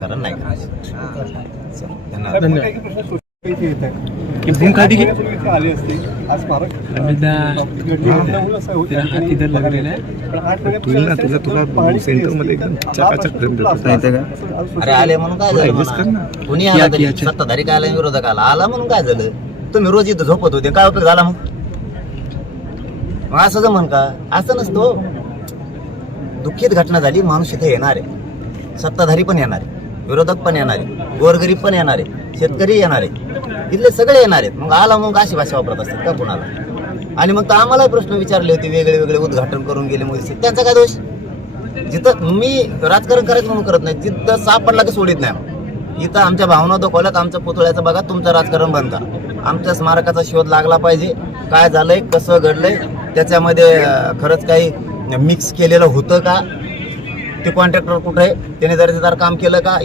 कारण नाही अरे आले म्हणून काय झालं, कुणी आला तरी सत्ताधारी काय आला विरोधक आला म्हणून काय झालं, तुम्ही रोज इथं झोपत होते काय उपयोग झाला मग असं जमन का? असं नसतो. दुःखित घटना झाली, माणूस इथे येणार आहे, सत्ताधारी पण येणार आहे, विरोधक पण येणार आहे, गोरगरीब पण येणार आहे, शेतकरी येणार आहे, इथले सगळे येणार आहेत. मग आला मग अशी भाषा वापरत असतात का कुणाला? आणि मग तर आम्हाला प्रश्न विचारले होते, वेगळे वेगळे उद्घाटन करून गेले मोदी, त्यांचा काय दोष? जिथं मी राजकारण करायचं म्हणून करत नाही, जिथं सापडला की सोडित नाही. इथं आमच्या भावना दुखवल्यात, आमच्या पुतळ्याचं बघा, तुमचं राजकारण बंद करा. आमच्या स्मारकाचा शोध लागला पाहिजे, काय झालंय, कसं घडलंय, त्याच्यामध्ये खरंच काही मिक्स केलेलं होतं का, ते कॉन्ट्रॅक्टर कुठे आहे, त्याने दर्जेदार काम केलं का,